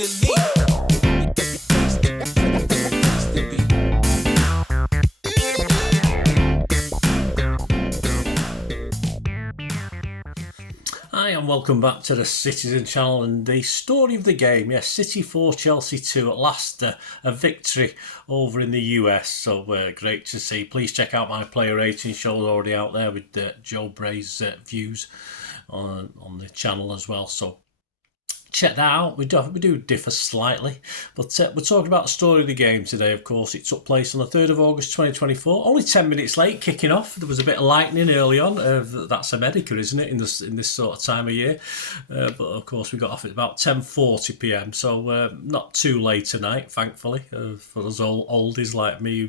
Hi and welcome back to the Citizen channel and the story of the game. Yes, City 4, Chelsea 2 at last, a victory over in the US, so great to see. Please check out my player rating show already out there with Joe Bray's views on the channel as well, so check that out. We do differ slightly, but we're talking about the story of the game today. Of course, it took place on the 3rd of August 2024. Only 10 minutes late kicking off. There was a bit of lightning early on. That's America, isn't it, in this sort of time of year? But of course, we got off at about 10:40 p.m. So not too late tonight, thankfully, for us oldies like me who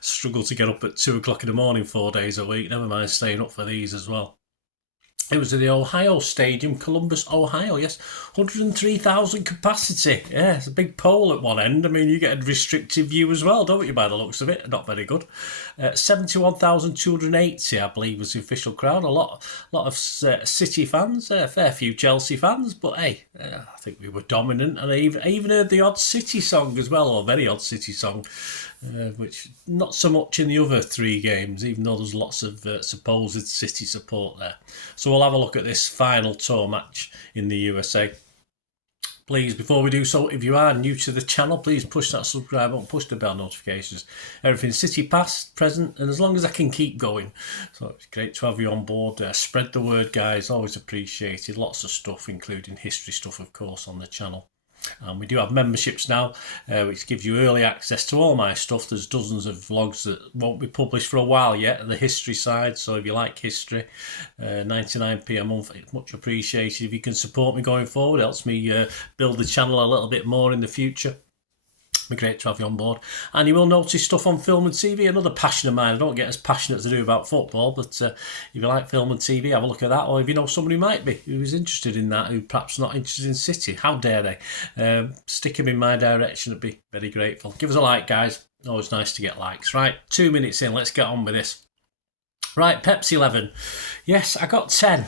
struggle to get up at 2 o'clock in the morning 4 days a week. Never mind staying up for these as well. It was at the Ohio Stadium, Columbus, Ohio, yes. 103,000 capacity. Yeah, it's a big pole at one end. I mean, you get a restricted view as well, don't you, by the looks of it? Not very good. 71,280, I believe, was the official crowd. A lot of City fans, a fair few Chelsea fans, but hey, I think we were dominant. And I even heard the odd City song as well, or a very odd City song, which not so much in the other 3 games, even though there's lots of supposed City support there. So we'll have a look at this final tour match in the USA. Please, before we do so, if you are new to the channel, please push that subscribe button, push the bell notifications. Everything City past, present, and as long as I can keep going. So it's great to have you on board. Spread the word, guys. Always appreciated. Lots of stuff, including history stuff, of course, on the channel. And we do have memberships now, which gives you early access to all my stuff. There's dozens of vlogs that won't be published for a while yet, the history side. So if you like history, 99p a month, it's much appreciated. If you can support me going forward, it helps me build the channel a little bit more in the future. It'd be great to have you on board. And you will notice stuff on film and TV, another passion of mine. I don't get as passionate as I do about football, but if you like film and TV, have a look at that. Or if you know somebody who might be, who is interested in that, who perhaps not interested in City, how dare they? Stick them in my direction, I'd be very grateful. Give us a like, guys. Always nice to get likes. Right, 2 minutes in, let's get on with this. Right, Pepsi 11. Yes, I got 10.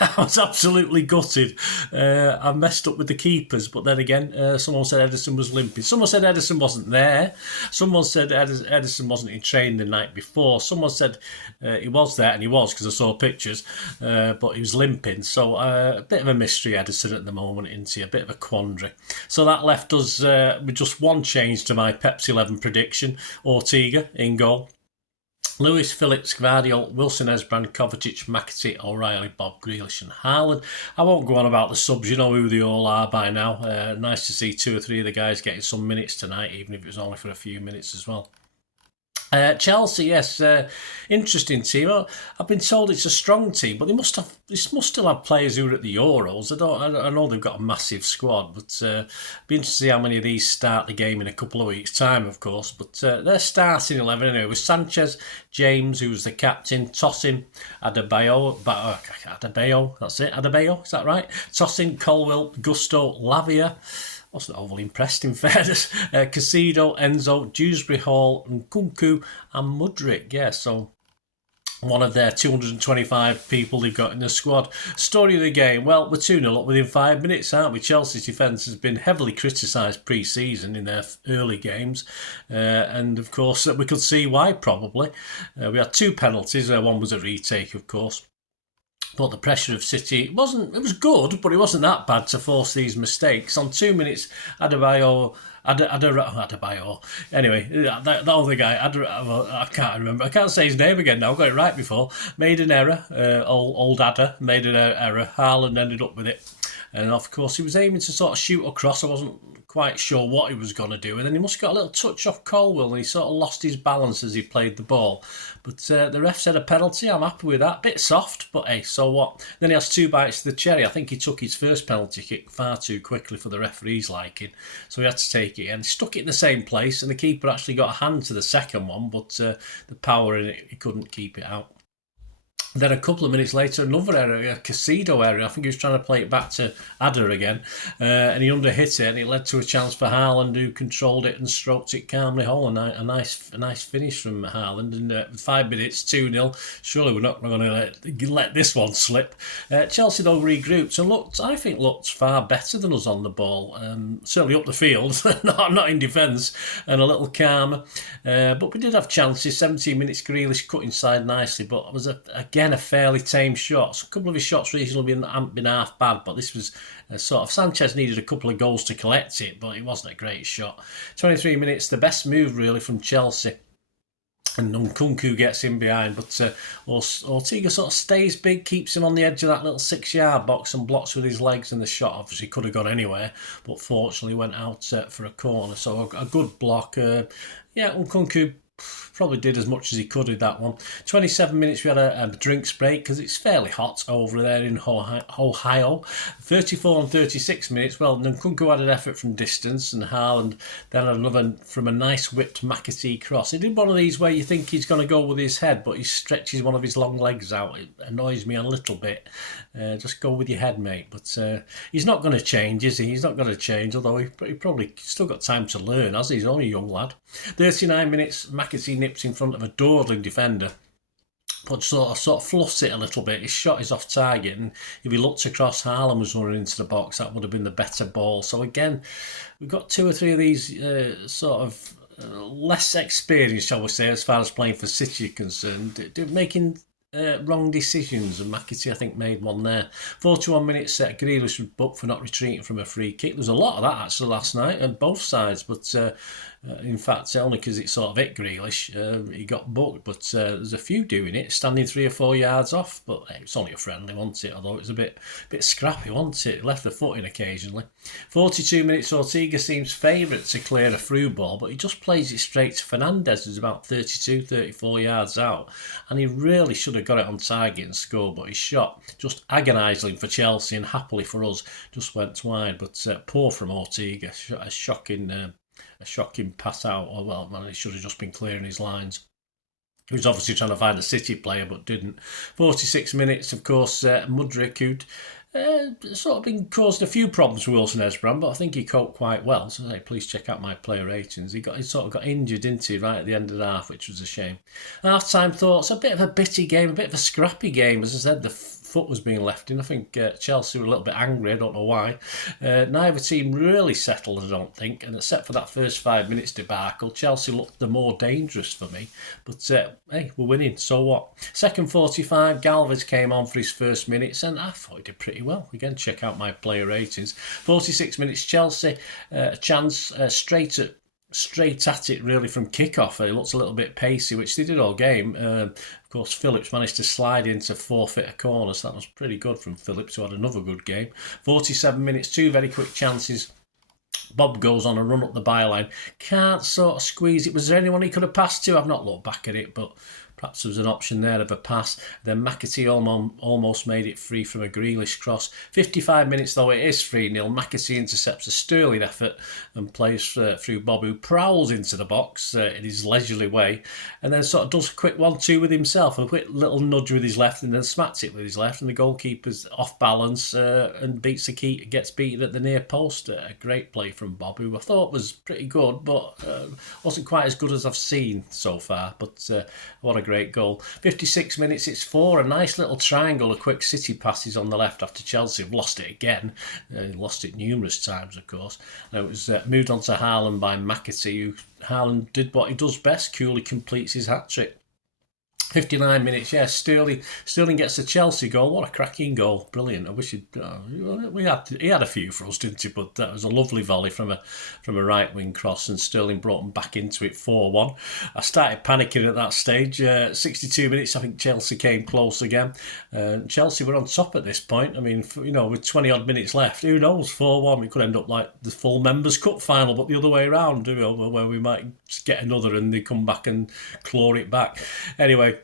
I was absolutely gutted. I messed up with the keepers, but then again, someone said Edison was limping. Someone said Edison wasn't there. Someone said Edison wasn't in training the night before. Someone said he was there, and he was, because I saw pictures, but he was limping. So a bit of a mystery, Edison, at the moment, isn't he? A bit of a quandary. So that left us with just one change to my Pepsi 11 prediction. Ortega in goal. Lewis, Phillips, Gvardiol, Wilson, Esbrand, Kovacic, McAtee, O'Reilly, Bob Grealish and Haaland. I won't go on about the subs, you know who they all are by now. Nice to see 2 or 3 of the guys getting some minutes tonight, even if it was only for a few minutes as well. Chelsea, yes, interesting team. I've been told it's a strong team, but they must still have players who are at the Euros. I know they've got a massive squad, but be interested to see how many of these start the game in a couple of weeks' time, of course. But they're starting 11 anyway with Sanchez, James, who's the captain, Tosin, Adebayo, that's it, Adebayo, is that right? Tosin, Colwill, Gusto, Lavia. Wasn't overly impressed, in fairness. Casido, Enzo, Dewsbury Hall, Nkunku and Mudryk. Yeah, so one of their 225 people they've got in the squad. Story of the game. Well, we're 2-0 up within 5 minutes, aren't we? Chelsea's defence has been heavily criticised pre-season in their early games. And, of course, we could see why, probably. We had 2 penalties. One was a retake, of course. But the pressure of City it was good, but it wasn't that bad to force these mistakes. On 2 minutes, Adebayo. Anyway, that other guy, I can't remember. I can't say his name again now. I got it right before. Made an error. Old Adder made an error. Haaland ended up with it. And of course, he was aiming to sort of shoot across. I wasn't quite sure what he was going to do. And then he must have got a little touch off Colwill and he sort of lost his balance as he played the ball. But the ref said a penalty. I'm happy with that. Bit soft, but hey, so what? Then he has 2 bites of the cherry. I think he took his first penalty kick far too quickly for the referee's liking. So he had to take it and stuck it in the same place. And the keeper actually got a hand to the second one, but the power in it, he couldn't keep it out. Then a couple of minutes later, another error, a Casido error. I think he was trying to play it back to Adder again, and he underhit it, and it led to a chance for Haaland, who controlled it and stroked it calmly home. A nice finish from Haaland. And 5 minutes, 2-0. Surely we're not going to let this one slip. Chelsea though regrouped and looked far better than us on the ball. Certainly up the field, not in defence, and a little calmer. But we did have chances. 17 minutes, Grealish cut inside nicely, but it was again a fairly tame shot. So a couple of his shots recently haven't been half bad, but this was sort of Sanchez needed a couple of goals to collect it, but it wasn't a great shot. 23 minutes, the best move really from Chelsea. And Nkunku gets in behind, but Ortega sort of stays big, keeps him on the edge of that little 6-yard box and blocks with his legs, and the shot obviously could have gone anywhere, but fortunately went out for a corner. So a good block. Nkunku probably did as much as he could with that one. 27 minutes, we had a drinks break because it's fairly hot over there in Ohio. 34 and 36 minutes, well, Nkunku had an effort from distance, and Haaland then had another from a nice whipped McAtee cross. He did one of these where you think he's going to go with his head, but he stretches one of his long legs out. It annoys me a little bit. Just go with your head, mate. But he's not going to change, is he? He's not going to change, although he probably still got time to learn, as he's only a young lad. 39 minutes, McAtee nips in front of a dawdling defender, but sort of fluffs it a little bit. His shot is off target, and if he looked across, Haaland was running into the box. That would have been the better ball. So again, we've got 2 or 3 of these less experienced, shall we say, as far as playing for City are concerned, making wrong decisions, and McAtee, I think, made one there. 41 minutes, Grealish was booked for not retreating from a free kick. There was a lot of that actually last night on both sides, but in fact, only because it sort of hit Grealish, he got booked. But there's a few doing it, standing 3 or 4 yards off. But hey, it's only a friendly, wasn't it? Although it was a bit scrappy, wasn't it? Left the foot in occasionally. 42 minutes, Ortega seems favourite to clear a through ball, but he just plays it straight to Fernandes, who's about 32, 34 yards out. And he really should have got it on target and scored, but his shot, just agonising for Chelsea and happily for us, just went wide. But poor from Ortega, a shocking pass out. Oh, well, man, he should have just been clearing his lines. He was obviously trying to find a City player, but didn't. 46 minutes, of course, Mudryk, who'd sort of been caused a few problems with Wilson Esbran, but I think he coped quite well. So please check out my player ratings. He sort of got injured, didn't he, right at the end of the half, which was a shame. Half-time thoughts, a bit of a bitty game, a bit of a scrappy game. As I said, the foot was being left in. I think Chelsea were a little bit angry, I don't know why. Neither team really settled, I don't think, and except for that first 5 minutes debacle, Chelsea looked the more dangerous for me. But hey, we're winning, so what? Second 45, Galvez came on for his first minutes, and I thought he did pretty well. Again, check out my player ratings. 46 minutes, Chelsea, a chance straight at it really from kick-off. It looks a little bit pacey, which they did all game. Of course, Phillips managed to slide in to forfeit a corner, so that was pretty good from Phillips, who had another good game. 47 minutes, 2 very quick chances. Bob goes on a run up the byline. Can't sort of squeeze it. Was there anyone he could have passed to? I've not looked back at it, but perhaps there was an option there of a pass. Then McAtee almost made it free from a Grealish cross. 55 minutes, though, it is 3-0. McAtee intercepts a sterling effort and plays through Bob, who prowls into the box in his leisurely way, and then sort of does a quick 1-2 with himself, a quick little nudge with his left, and then smacks it with his left, and the goalkeeper's off balance and gets beaten at the near post. A great play from Bob, who I thought was pretty good, but wasn't quite as good as I've seen so far. But what a great goal. 56 minutes, it's 4. A nice little triangle of quick City passes on the left after Chelsea have lost it again. Lost it numerous times, of course. And it was moved on to Haaland by McAtee, Haaland did what he does best, coolly completes his hat-trick. 59 minutes, yeah. Sterling gets the Chelsea goal. What a cracking goal! Brilliant. I wish he had a few for us, didn't he? But that was a lovely volley from a right wing cross, and Sterling brought him back into it 4-1. I started panicking at that stage. 62 minutes, I think Chelsea came close again. Chelsea were on top at this point. I mean, with 20 odd minutes left, who knows? 4-1. It could end up like the full Members' Cup final, but the other way around, where we might get another and they come back and claw it back. Anyway.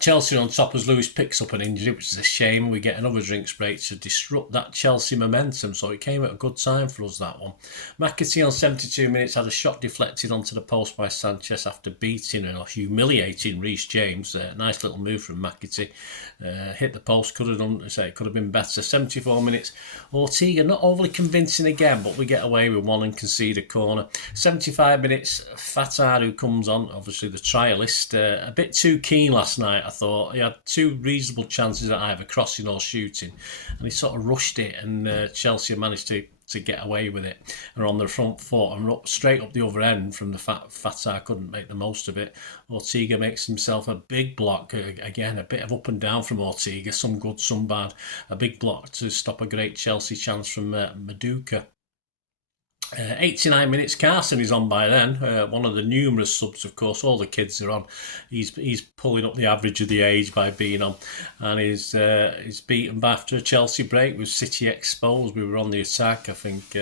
Chelsea on top as Lewis picks up an injury, which is a shame. We get another drinks break to disrupt that Chelsea momentum, so it came at a good time for us, that one. McAtee on 72 minutes had a shot deflected onto the post by Sanchez after beating or humiliating Reece James. Nice little move from McAtee. Hit the post, could have been better. 74 minutes, Ortega not overly convincing again, but we get away with one and concede a corner. 75 minutes, Fatah, who comes on, obviously the trialist, a bit too keen last night, I thought. He had two reasonable chances at either crossing or shooting, and he sort of rushed it, and Chelsea managed to get away with it and are on their front foot and straight up the other end from the Fatah couldn't make the most of it. Ortega makes himself a big block, again a bit of up and down from Ortega, some good, some bad. A big block to stop a great Chelsea chance from Maduka. 89 minutes, Carson is on by then, one of the numerous subs, of course. All the kids are on. He's pulling up the average of the age by being on, and he's beaten by after a Chelsea break with City exposed. We were on the attack, I think.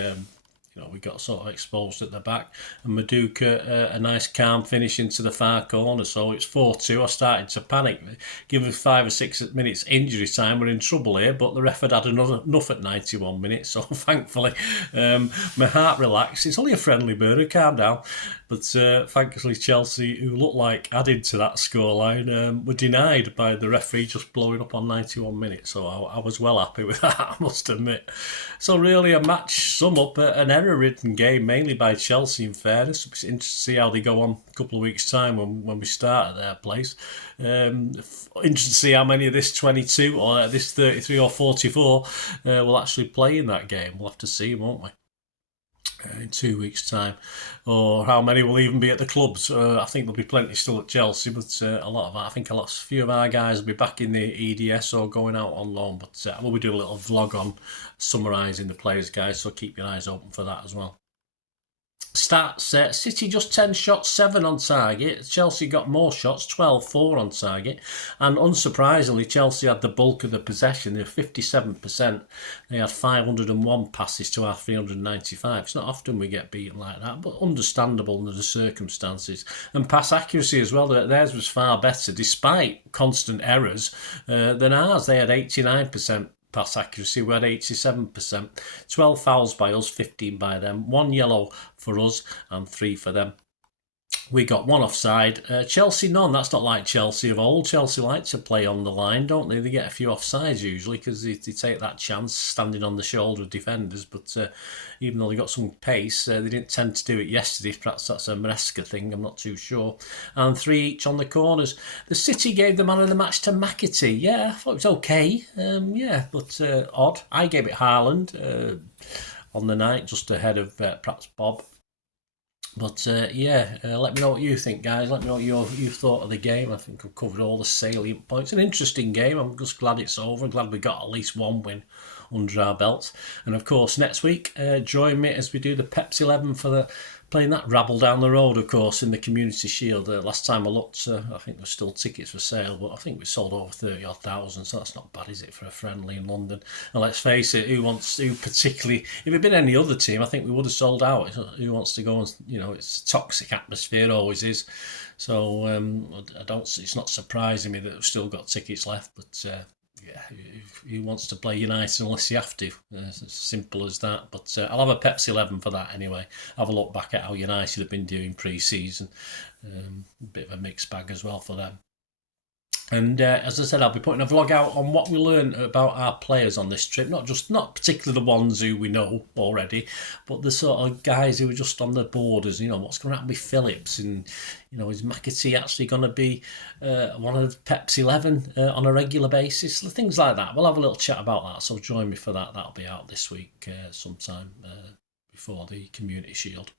We got sort of exposed at the back, and Maduka a nice calm finish into the far corner, so it's 4-2. I started to panic. Given 5 or 6 minutes injury time, we're in trouble here, but the ref had enough at 91 minutes, so thankfully my heart relaxed. It's only a friendly bird, calm down. But thankfully Chelsea, who looked like added to that scoreline, were denied by the referee just blowing up on 91 minutes, so I was well happy with that, I must admit. So really a match sum up, an error-ridden game, mainly by Chelsea in fairness. It's interesting to see how they go on a couple of weeks' time when we start at their place. Interesting to see how many of this 22 or this 33 or 44 will actually play in that game. We'll have to see, won't we? In 2 weeks' time, or how many will even be at the clubs. I think there'll be plenty still at Chelsea, but a few of our guys will be back in the EDS or going out on loan. But we'll be doing a little vlog on summarising the players, guys, so keep your eyes open for that as well. Stats, City just 10 shots, 7 on target. Chelsea got more shots, 12, 4 on target. And unsurprisingly, Chelsea had the bulk of the possession. They were 57%. They had 501 passes to our 395. It's not often we get beaten like that, but understandable under the circumstances. And pass accuracy as well. Theirs was far better, despite constant errors, than ours. They had 89%. Pass accuracy, we had 87%. 12 fouls by us, 15 by them. 1 yellow for us and 3 for them. We got 1 offside. Chelsea, none. That's not like Chelsea of old. Chelsea like to play on the line, don't they? They get a few offsides usually because they take that chance standing on the shoulder of defenders. But even though they got some pace, they didn't tend to do it yesterday. Perhaps that's a Maresca thing, I'm not too sure. And 3 each on the corners. The City gave the man of the match to McAtee. Yeah, I thought it was okay. But odd. I gave it Haaland on the night, just ahead of perhaps Bob. But let me know what you think, guys. Let me know what you thought of the game. I think I've covered all the salient points. An interesting game. I'm just glad it's over. I'm glad we got at least 1 win under our belts. And of course, next week, join me as we do the Pepsi 11 for playing that rabble down the road, of course, in the Community Shield. Last time I looked, I think there's still tickets for sale, but I think we sold over 30,000, so that's not bad, is it, for a friendly in London? And let's face it, who particularly, if it had been any other team, I think we would have sold out. Who wants to go and, it's a toxic atmosphere, always is. So it's not surprising me that we've still got tickets left, but who wants to play United unless you have to? It's as simple as that. But I'll have a Pepsi 11 for that anyway. Have a look back at how United have been doing pre-season. A bit of a mixed bag as well for them. And as I said, I'll be putting a vlog out on what we learned about our players on this trip. Not particularly the ones who we know already, but the sort of guys who are just on the borders. What's going to happen with Phillips, and is McAtee actually going to be one of Pepsi 11 on a regular basis? Things like that. We'll have a little chat about that. So join me for that. That'll be out this week sometime. Before the Community Shield.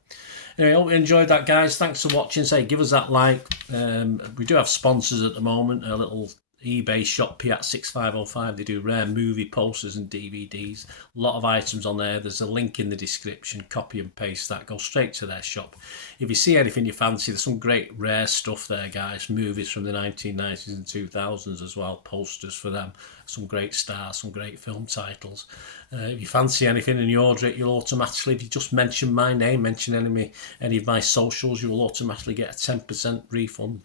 Anyway, hope you enjoyed that, guys. Thanks for watching. Give us that like. We do have sponsors at the moment. A little eBay shop, Piat6505. They do rare movie posters and DVDs. A lot of items on there. There's a link in the description. Copy and paste that. Go straight to their shop. If you see anything you fancy, there's some great rare stuff there, guys. Movies from the 1990s and 2000s as well. Posters for them. Some great stars, some great film titles. If you fancy anything and you order it, you'll automatically, if you just mention my name, mention any of my socials, you will automatically get a 10% refund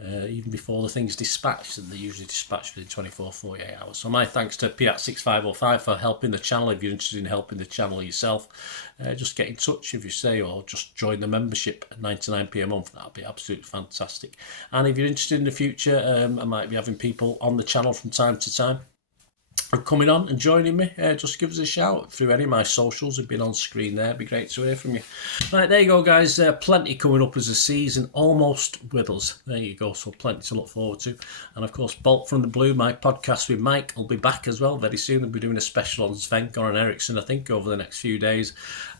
even before the thing's dispatched, and they're usually dispatched within 24-48 hours. So my thanks to Piat6505 for helping the channel. If you're interested in helping the channel yourself, just get in touch, if you say, or just join the membership at 99p a month. That'd be absolutely fantastic. And if you're interested in the future, I might be having people on the channel from time to time coming on and joining me. Just give us a shout through any of my socials have been on screen there. It'd be great to hear from you. Right, there you go, guys. Plenty coming up as the season almost with us. There you go. So plenty to look forward to. And of course, Bolt from the Blue, my podcast with Mike, will be back as well very soon. We'll be doing a special on Sven Goran Eriksson, I think, over the next few days.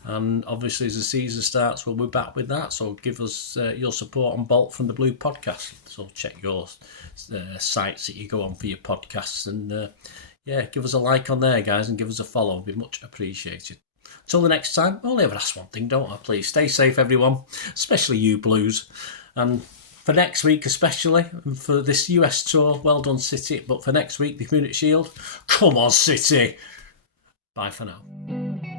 And obviously, as the season starts, we'll be back with that. So give us your support on Bolt from the Blue podcast. So check your sites that you go on for your podcasts, and yeah, give us a like on there, guys, and give us a follow. It'd be much appreciated. Until the next time, I only ever ask one thing, don't I? Please stay safe, everyone, especially you Blues. And for next week especially, and for this US tour, well done, City. But for next week, the Community Shield, come on, City. Bye for now.